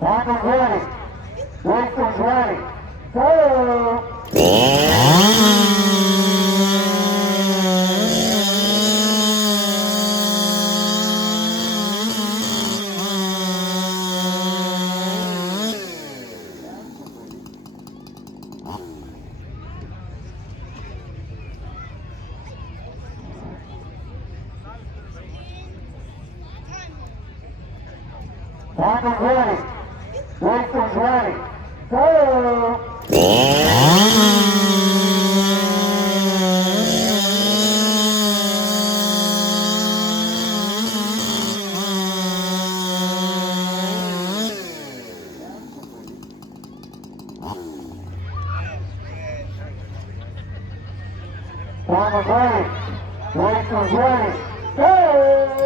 Time is ready. Race is ready. Go! Time is ready. Race is ready. Go! Time is ready. Race is ready. Go!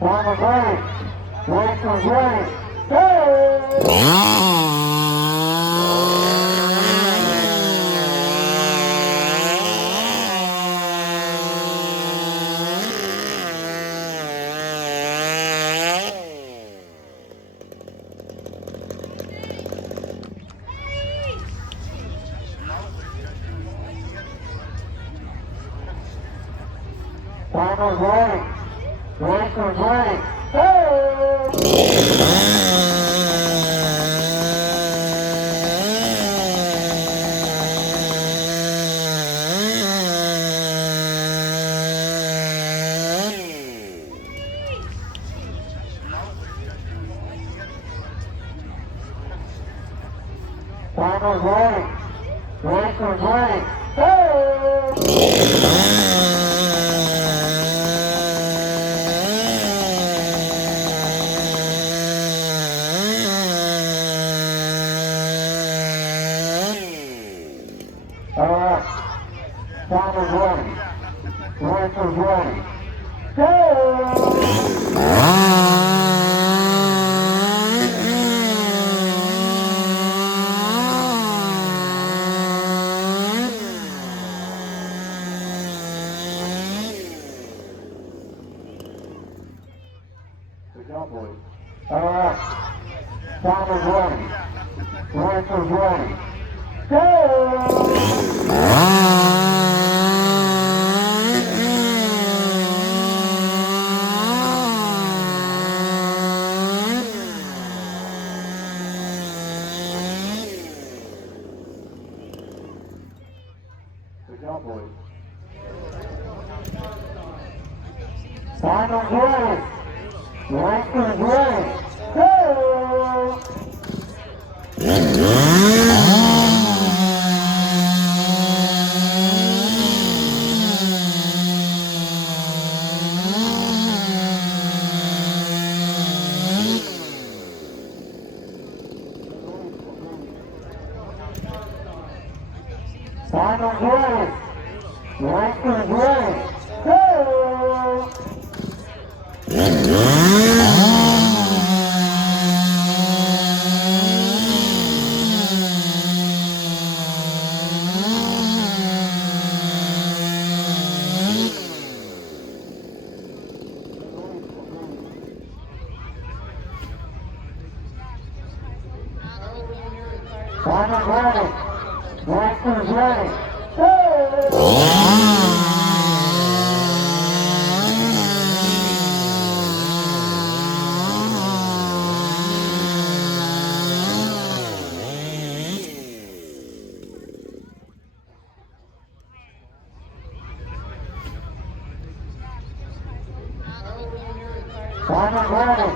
Time is ready. Race is ready. Go! Time is ready. Race is ready. Time is ready. Race is ready. Alright, time is ready. Race is ready. Go! Good job, boys. Alright, time is ready. Race is ready. Go! Good job, boys. Time is ready. Race is ready. Go! Time is ready. Race is ready. Go! Time is ready. Race is ready. Go! Timer's ready.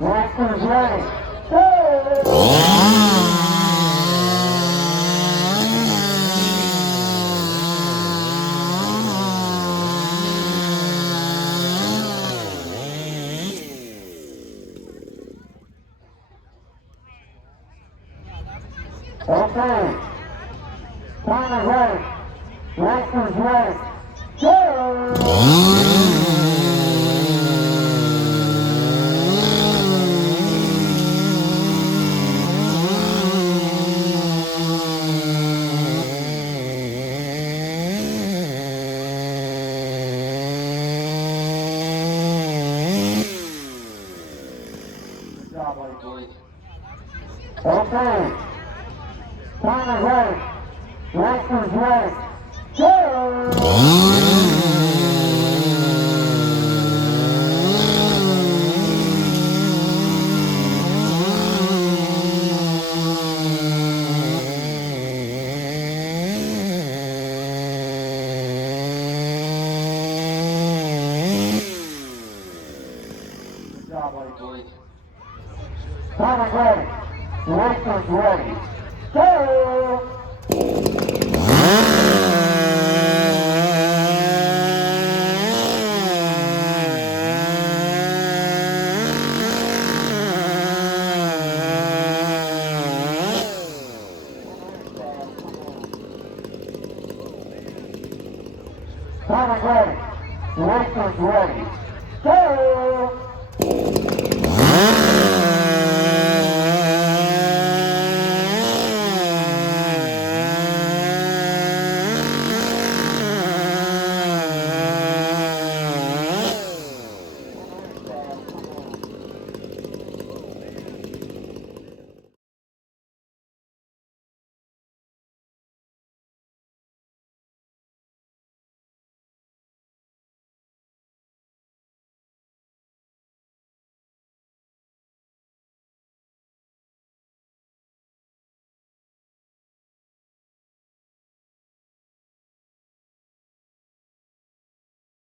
Racer's ready. Go! Okay. Timer's ready. Racer's ready. Go! Okay. Timer's ready. Racer's ready. Go! Good job, buddy, boys. Timer's ready. Racer's ready. Go!